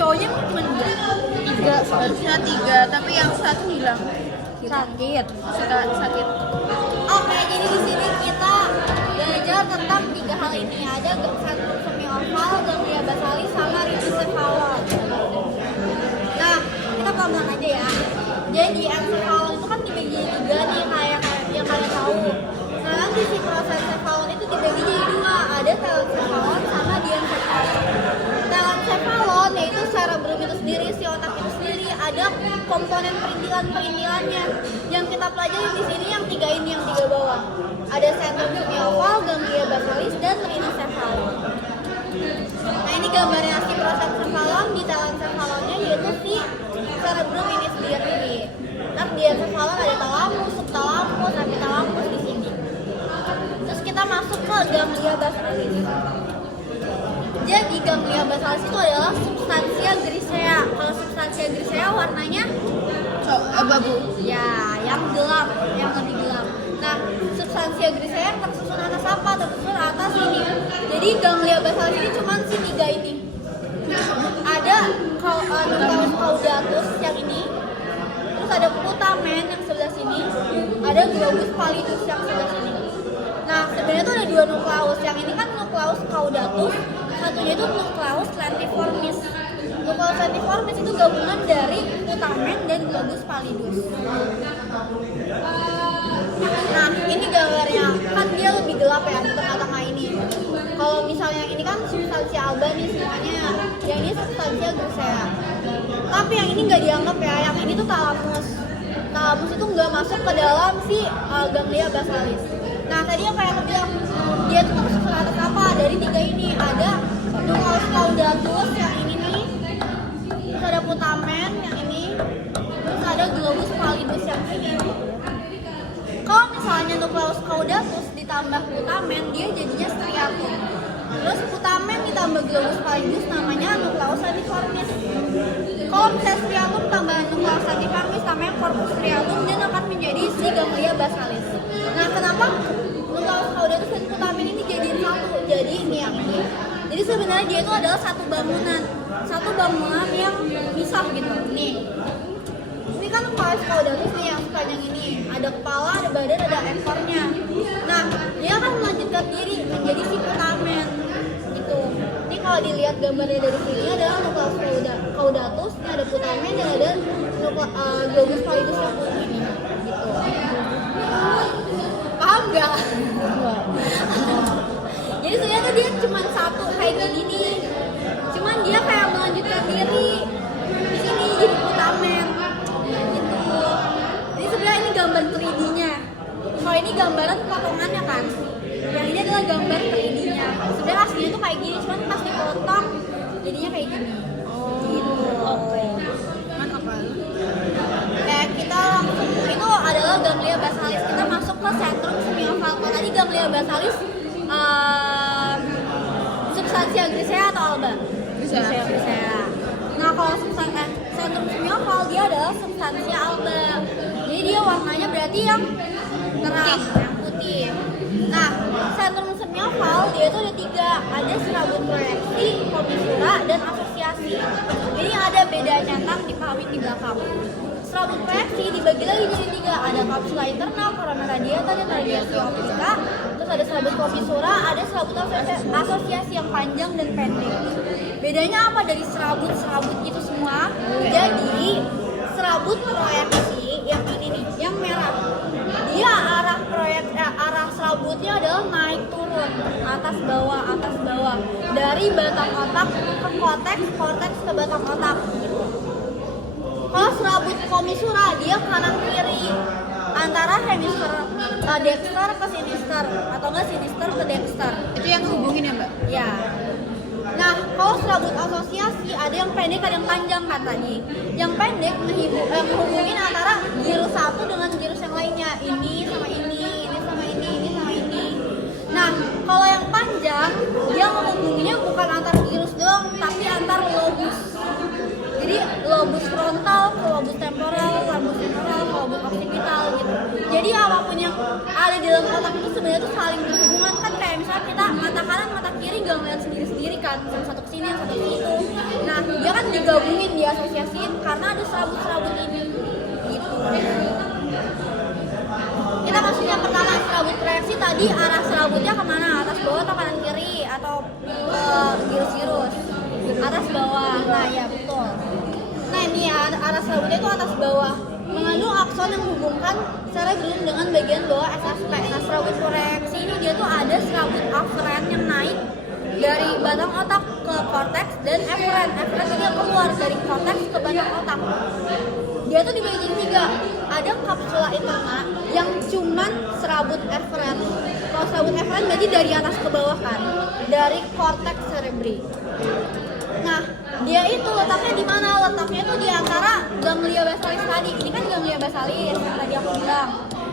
cowoknya cuma 3, seharusnya 3, tapi yang satu hilang. Sakit. Sakit. Oke, jadi di sini kita belajar tentang 3 hal ini. Ada sentrum semioval, ganglia basalis, sama rindocephalon. Nah, kita pelan-pelan aja ya. Jadi encephalon itu kan dibagi jadi 3 nih, kayak yang kalian tahu. Sekarang di si prosencephalon itu dibagi jadi 2, ada telencephalon sama diencephalon. Telencephalon yaitu cerebrum itu sendiri, si otak itu sendiri, ada komponen perintilan-perintilannya. Yang kita pelajari di sini yang 3 ini, yang 3 bawah. Ada sentrum semioval, ganglia basalis, dan rindocephalon. Nah, ini gambarnya si prosencephalon di telencephalonnya yaitu si cerebrum ini sendiri. Nah, di encephalon ada talamus, subtalamus, epitalamus di sini. Terus kita masuk ke ganglia basalis. Jadi ganglia basalis itu adalah substansia grisea. Kalau substansia grisea warnanya Abu-abu. ya, yang gelap, yang lebih gelap. Nah, substansia grisea yang tersusun atas apa? Tersusun atas ini. Jadi ganglia basalis ini cuma si 3 ini. Ada nucleus caudatus yang ini, terus ada putamen yang sebelah sini, ada globus pallidus yang sebelah sini. Nah, sebenarnya itu ada 2 nukleus. Yang ini kan nucleus caudatus, satunya itu nucleus lentiformis. Nucleus lentiformis itu gabungan dari putamen dan globus pallidus. Nah, ini gambarnya kan dia lebih gelap ya di tengah-tengah ini. Kalau misalnya yang ini kan substansia alba nih semuanya, yang ini substansia grisea. Tapi yang ini nggak dianggap ya, yang ini tuh talamus. Talamus itu nggak masuk ke dalam si ganglia basalis. Nah, tadi yang kayak aku bilang, dia tuh tersusun atas apa? Dari 3 ini, ada nucleus caudatus yang ini nih, terus ada putamen yang ini, terus ada globus pallidus yang ini. Kalau misalnya nucleus caudatus ditambah putamen, dia jadinya striatum. Terus putamen ditambah globus pallidus namanya nucleus lentiformis. Kalau misalnya striatum tambah nucleus lentiformis namanya corpus striatum, dan akan menjadi si ganglia basalis. Nah, kenapa nucleus caudatus dan putamen ini jadiin satu? Jadi ini yang ini. Jadi sebenarnya dia itu adalah satu bangunan yang misah gitu. Nih. Ini kan nucleus caudatus nih yang sepanjang ini. Ada kepala, ada badan, ada ekornya. Nah, dia akan melanjutkan diri menjadi si putamen gitu. Ini kalau dilihat gambarnya dari sini adalah nucleus caudatus, ini ada putamen dan ada globus pallidus yang ini gitu. Paham nggak? Jadi sebenarnya tuh dia cuma satu kayak gini. Cuman dia kayak melanjutkan diri di sini jadi putamen gitu. Jadi sebenarnya ini gambar 3D-nya. Kalau ini gambaran potongannya kan. Yang ini adalah gambar 3D-nya. Sebenarnya aslinya tuh kayak gini, cuman pas dipotong jadinya kayak gini. Gitu. Oke. Kita langsung, itu adalah ganglia basalis. Kita masuk ke sentrum semioval. Kalau tadi ganglia basalis substansia grisea atau alba? Grisea. Nah, kalau sentrum semioval dia adalah substansia alba. Jadi dia warnanya berarti yang terang, yang putih. Nah, sentrum semioval dia itu ada 3, ada serabut proyeksi, komissura, dan asosiasi. Jadi ada beda centang dipahami di belakang. Serabut proyeksi dibagi lagi jadi 3, ada kapsula internal, corona radiata, dan radiasi optika. Terus ada serabut komissura, ada serabut asosiasi yang panjang dan pendek. Bedanya apa dari serabut itu semua? Jadi serabut proyeksi yang ini nih, yang merah, dia arah serabutnya adalah naik turun, atas bawah, dari batang otak ke korteks ke batang otak. Kalau serabut komissura dia kanan kiri, antara hemisfer dexter ke sinister, atau enggak sinister ke dexter. Itu yang hubungin ya, Mbak? Ya. Nah, kalau serabut asosiasi ada yang pendek, ada yang panjang kan tadi. Yang pendek menghubungin antara girus satu dengan girus yang lainnya. Ini sama ini sama ini. Nah, kalau yang panjang dia menghubunginya bukan antar girus doang, tapi antar lobus. Jadi lobus frontal ke lobus temporal, lobus occipital gitu. Jadi apapun yang ada di dalam otak itu sebenarnya tuh saling berhubungan kan, kayak misalnya kita mata kanan mata kiri nggak ngeliat sendiri kan, yang satu kesini yang satu kesitu. Nah dia kan digabungin, diasosiasiin karena ada serabut-serabut ini gitu. Kita masuk yang pertama, serabut proyeksi. Tadi arah serabutnya kemana? Atas bawah atau kanan kiri atau girus-girus? Atas bawah. Nah ya betul. Nah ini ya, arah serabutnya itu atas bawah, mengandung akson yang menghubungkan cerebrum dengan bagian bawah SSP. Nah serabut proyeksi ini dia tuh ada serabut aferen yang naik dari batang otak ke korteks, dan eferen itu dia keluar dari korteks ke batang otak. Dia tuh dibagi jadi 3. Ada kapsula interna yang cuman serabut eferen. Kalau serabut eferen berarti dari atas ke bawah kan, dari korteks cerebri. Nah, dia itu letaknya di mana? Letaknya tuh di antara ganglia basalis tadi. Ini kan ganglia basalis yang tadi aku bilang.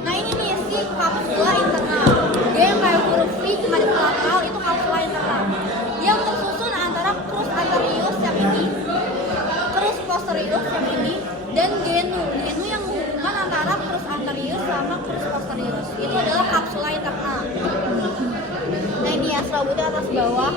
Nah, ini nih si kapsula internal. Dia yang kayak huruf V, hadap lateral itu kapsula internal. Yang tersusun antara crus anterius yang ini, crus posterius yang ini, dan genu yang menghubungkan antara crus anterius sama crus posterius. Itu adalah kapsula internal. Nah, ini ya serabutnya atas bawah.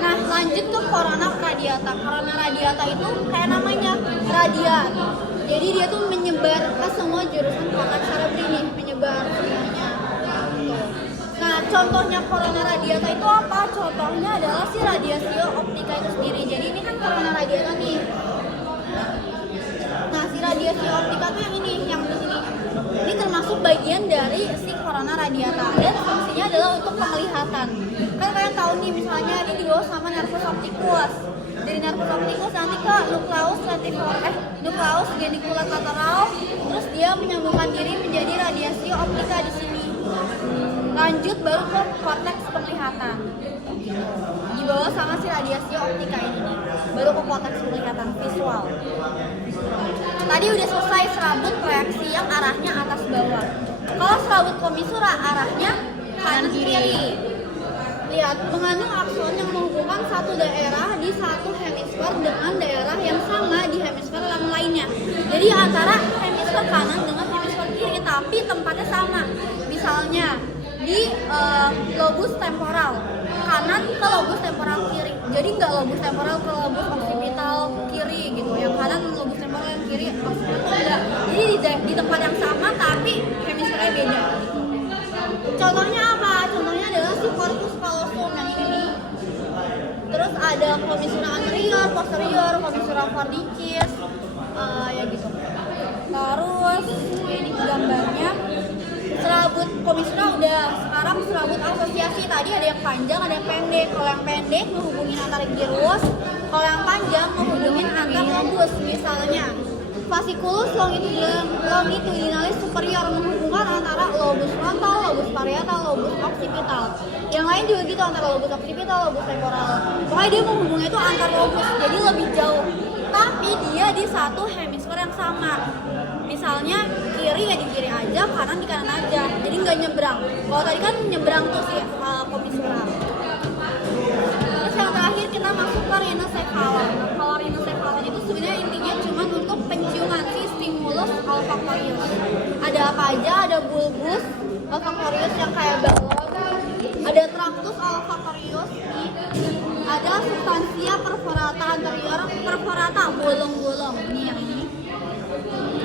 Nah, lanjut ke corona radiata. Corona radiata itu kayak namanya, radiat. Jadi dia tuh menyebar ke semua jurusan korteks cerebri nih, menyebar semuanya. Nah, contohnya corona radiata itu apa? Contohnya adalah si radiasio optica itu sendiri. Jadi ini kan corona radiata nih. Nah, si radiasio optica tuh yang ini, yang di sini. Ini termasuk bagian dari si corona radiata, dan fungsinya adalah untuk penglihatan. Kan kalian tahu nih, misalnya ini dibawa sama nervus opticus. Dari nervus opticus nanti ke nucleus geniculate lateral, terus dia menyambungkan diri menjadi radiasio optica di sini. Lanjut baru ke korteks penglihatan. Dibawa sama si radiasio optica ini nih. Baru ke korteks penglihatan visual. Tadi udah selesai serabut proyeksi yang arahnya atas bawah. Kalau serabut komisura arahnya kanan kiri. Lihat, mengandung akson yang menghubungkan satu daerah di satu hemisfer dengan daerah yang sama di hemisfer yang lainnya. Jadi antara hemisfer kanan dengan hemisfer kiri, tapi tempatnya sama. Misalnya di lobus temporal kanan ke lobus temporal kiri. Jadi nggak lobus temporal ke lobus occipital kiri gitu. Yang kanan lobus temporal, yang kiri occipital enggak. Jadi di tempat yang sama tapi hemisfernya beda. Contohnya apa? Contohnya adalah si corpus callosum yang ini. Terus ada commissura anterior, posterior, commissura fornicis, ya gitu. Terus ini gambarnya. Serabut commissura udah, sekarang serabut asosiasi. Tadi ada yang panjang, ada yang pendek. Kalau yang pendek menghubungin antara gyrus, kalau yang panjang menghubungin antar lobus. Misalnya fasciculus longitudinalis superior menghubungkan antara lobus frontal, lobus parietal, lobus occipital. Yang lain juga gitu, antara lobus occipital, lobus temporal. Pokoknya dia menghubungnya itu antar lobus, jadi lebih jauh. Tapi dia di satu hemisfer yang sama. Misalnya kiri ya di kiri aja, kanan di kanan aja. Jadi nggak nyebrang. Kalau tadi kan nyebrang tuh si komisura. Terus yang terakhir kita masuk ke rhinocephalon. Kalau rhinocephalon itu sebenarnya intinya cuma untuk penciuman si stimulus olfactorius. Ada apa aja? Ada bulbus olfactorius yang kayak balon. Ada tractus olfactorius nih. Ada substansia perforata anterior, perforata bolong-bolong. Ini yang ini.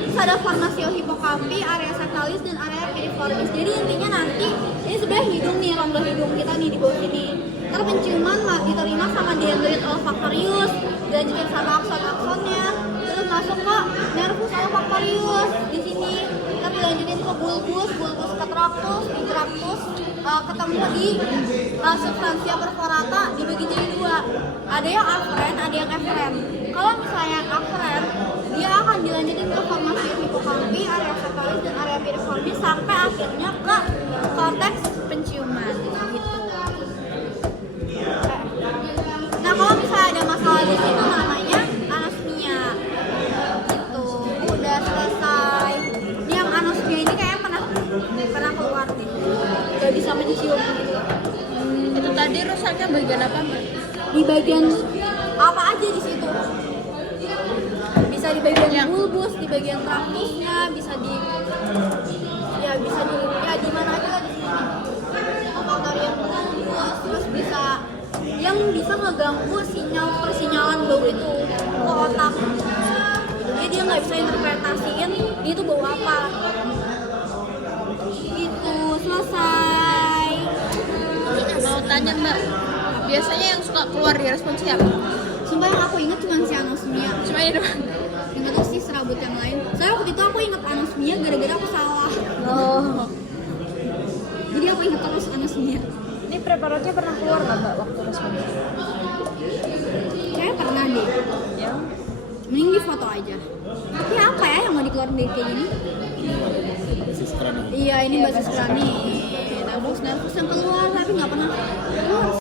Terus ada formatio hippocampus, area septalis, dan area piriformis. Jadi intinya nanti ini sebenarnya hidung nih, rongga hidung kita nih di bawah sini. Ntar penciuman diterima sama dendrit olfactorius, dilanjutin sama akson-aksonnya, terus masuk ke nervus olfactorius di sini. Ntar dilanjutin ke bulbus ke tractus, di tractus ketemu di substansia perforata, dibagi jadi 2. Ada yang aferen, ada yang eferen. Kalau misalnya aferen, dia akan dilanjutin ke formasi hippocampus, area septalis, dan area piriformis sampai akhirnya ke korteks penciuman gitu. Nah, kalau misalnya ada masalah di situ namanya anosmia gitu. Udah selesai. Ini yang anosmia ini kayaknya pernah keluar nih. Gak bisa mencium gitu. Itu tadi rusaknya bagian apa, Mbak? Di bagian apa aja di situ? Bisa di bagian bulbus, di bagian tractusnya, bisa di mana aja di sini. Olfactorium yang bisa ngeganggu sinyal persinyalan bau itu ke otak. Jadi dia nggak bisa interpretasiin dia itu bau apa. Gitu, selesai. Mau tanya Mbak, biasanya yang suka keluar di respon siapa? Sumpah yang aku inget cuma si anosmia. Cuma ini doang. Ingat tuh sih serabut yang lain. Soalnya waktu itu aku inget anosmia gara-gara aku salah. Oh. Jadi aku inget terus anosmia. Ini preparatnya pernah keluar nggak Mbak waktu respon? Kayaknya pernah deh. Ya. Mending di foto aja. Tapi apa ya yang mau dikeluarin dari kayak gini? Basis keran. Iya, ini basis kerani. Nervus yang keluar tapi nggak pernah keluar.